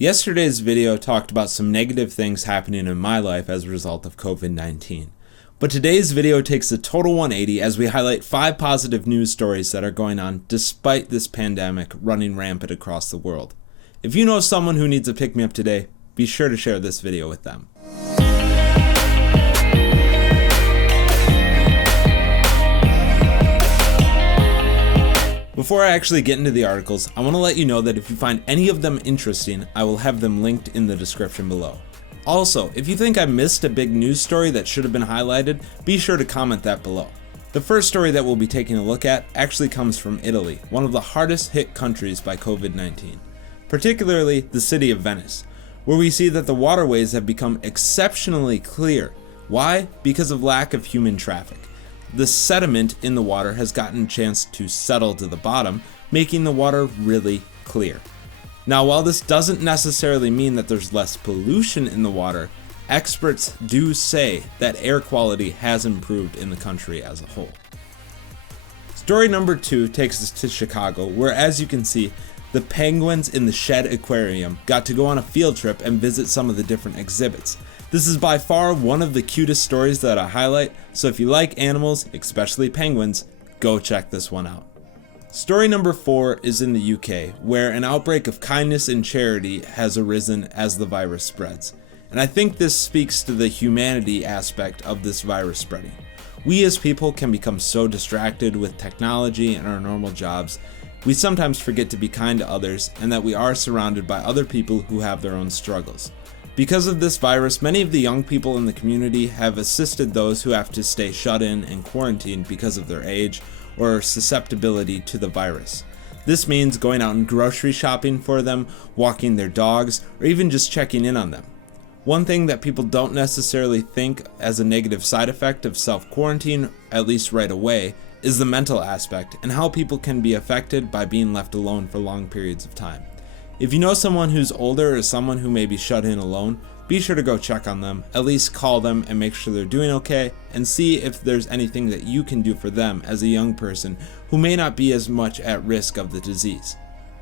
Yesterday's video talked about some negative things happening in my life as a result of COVID-19. But today's video takes a total 180 as we highlight 5 positive news stories that are going on despite this pandemic running rampant across the world. If you know someone who needs a pick-me-up today, be sure to share this video with them. Before I actually get into the articles, I want to let you know that if you find any of them interesting, I will have them linked in the description below. Also, if you think I missed a big news story that should have been highlighted, be sure to comment that below. The first story that we'll be taking a look at actually comes from Italy, one of the hardest hit countries by COVID-19, particularly the city of Venice, where we see that the waterways have become exceptionally clear. Why? Because of lack of human traffic. The sediment in the water has gotten a chance to settle to the bottom, making the water really clear. Now, while this doesn't necessarily mean that there's less pollution in the water, experts do say that air quality has improved in the country as a whole. Story number 2 takes us to Chicago, where, as you can see, the penguins in the Shedd Aquarium got to go on a field trip and visit some of the different exhibits. This is by far one of the cutest stories that I highlight, so if you like animals, especially penguins, go check this one out. Story number 4 is in the UK, where an outbreak of kindness and charity has arisen as the virus spreads. And I think this speaks to the humanity aspect of this virus spreading. We as people can become so distracted with technology and our normal jobs, we sometimes forget to be kind to others and that we are surrounded by other people who have their own struggles. Because of this virus, many of the young people in the community have assisted those who have to stay shut in and quarantined because of their age or susceptibility to the virus. This means going out and grocery shopping for them, walking their dogs, or even just checking in on them. One thing that people don't necessarily think as a negative side effect of self-quarantine, at least right away, is the mental aspect and how people can be affected by being left alone for long periods of time. If you know someone who's older or someone who may be shut in alone, be sure to go check on them, at least call them and make sure they're doing okay, and see if there's anything that you can do for them as a young person who may not be as much at risk of the disease.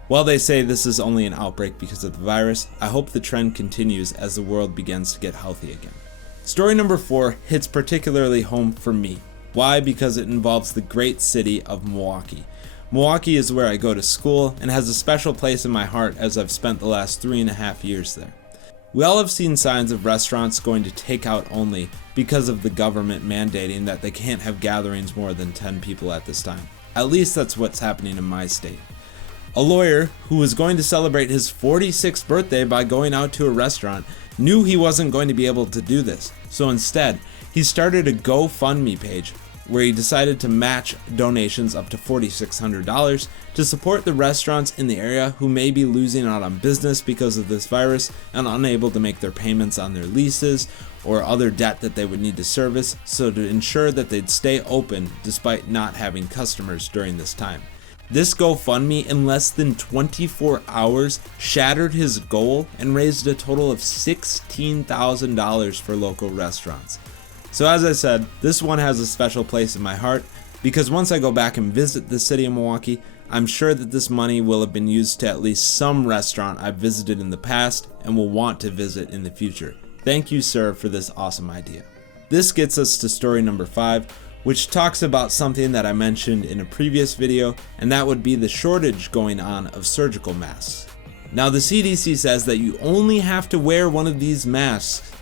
While they say this is only an outbreak because of the virus, I hope the trend continues as the world begins to get healthy again. Story number 4 hits particularly home for me. Why? Because it involves the great city of Milwaukee. Milwaukee is where I go to school and has a special place in my heart as I've spent the last 3.5 years there. We all have seen signs of restaurants going to takeout only because of the government mandating that they can't have gatherings more than 10 people at this time. At least that's what's happening in my state. A lawyer who was going to celebrate his 46th birthday by going out to a restaurant knew he wasn't going to be able to do this. So instead, he started a GoFundMe page where he decided to match donations up to $4,600 to support the restaurants in the area who may be losing out on business because of this virus and unable to make their payments on their leases or other debt that they would need to service, so to ensure that they'd stay open despite not having customers during this time. This GoFundMe in less than 24 hours shattered his goal and raised a total of $16,000 for local restaurants. So as I said, this one has a special place in my heart because once I go back and visit the city of Milwaukee, I'm sure that this money will have been used to at least some restaurant I've visited in the past and will want to visit in the future. Thank you, sir, for this awesome idea. This gets us to story number 5, which talks about something that I mentioned in a previous video, and that would be the shortage going on of surgical masks. Now, the CDC says that you only have to wear one of these masks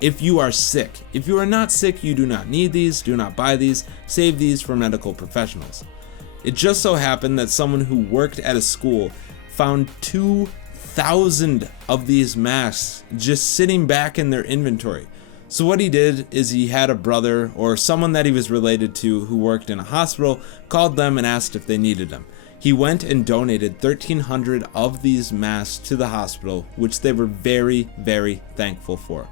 if you are sick. If you are not sick, you do not need these, do not buy these, save these for medical professionals. It just so happened that someone who worked at a school found 2,000 of these masks just sitting back in their inventory. So what he did is he had a brother or someone that he was related to who worked in a hospital, called them and asked if they needed them. He went and donated 1,300 of these masks to the hospital, which they were very, very thankful for.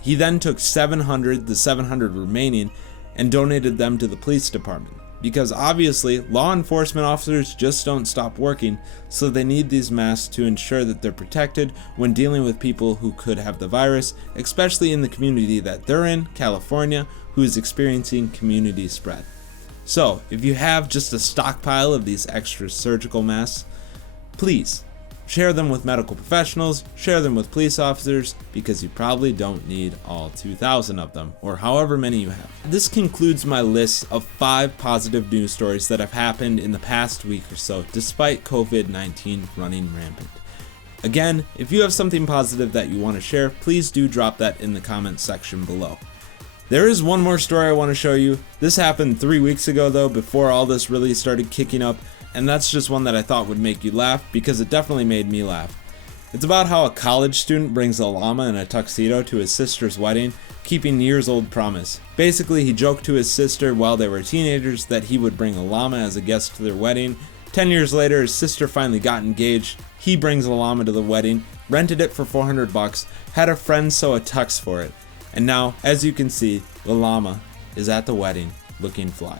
He then took the 700 remaining, and donated them to the police department. Because obviously, law enforcement officers just don't stop working, so they need these masks to ensure that they're protected when dealing with people who could have the virus, especially in the community that they're in, California, who is experiencing community spread. So, if you have just a stockpile of these extra surgical masks, please share them with medical professionals, share them with police officers, because you probably don't need all 2,000 of them, or however many you have. This concludes my list of 5 positive news stories that have happened in the past week or so, despite COVID-19 running rampant. Again, if you have something positive that you want to share, please do drop that in the comments section below. There is one more story I want to show you. This happened 3 weeks ago though, before all this really started kicking up, and that's just one that I thought would make you laugh, because it definitely made me laugh. It's about how a college student brings a llama in a tuxedo to his sister's wedding, keeping years-old promise. Basically, he joked to his sister while they were teenagers that he would bring a llama as a guest to their wedding. 10 years later, his sister finally got engaged. He brings a llama to the wedding, rented it for $400, had a friend sew a tux for it. And now, as you can see, the llama is at the wedding looking fly.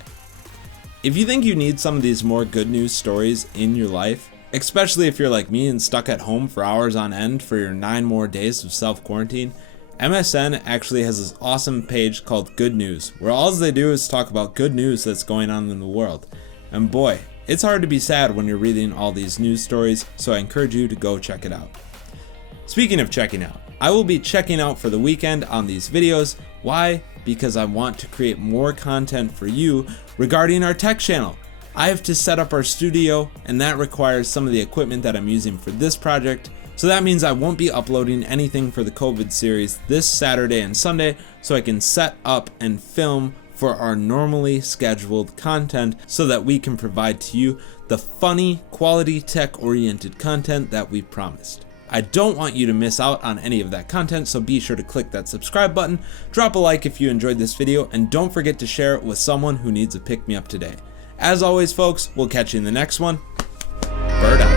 If you think you need some of these more good news stories in your life, especially if you're like me and stuck at home for hours on end for your 9 more days of self-quarantine, MSN actually has this awesome page called Good News, where all they do is talk about good news that's going on in the world. And boy, it's hard to be sad when you're reading all these news stories, so I encourage you to go check it out. Speaking of checking out, I will be checking out for the weekend on these videos. Why? Because I want to create more content for you regarding our tech channel. I have to set up our studio, and that requires some of the equipment that I'm using for this project. So that means I won't be uploading anything for the COVID series this Saturday and Sunday, so I can set up and film for our normally scheduled content so that we can provide to you the funny, quality, tech-oriented content that we promised. I don't want you to miss out on any of that content, so be sure to click that subscribe button, drop a like if you enjoyed this video, and don't forget to share it with someone who needs a pick-me-up today. As always, folks, we'll catch you in the next one. Bird out.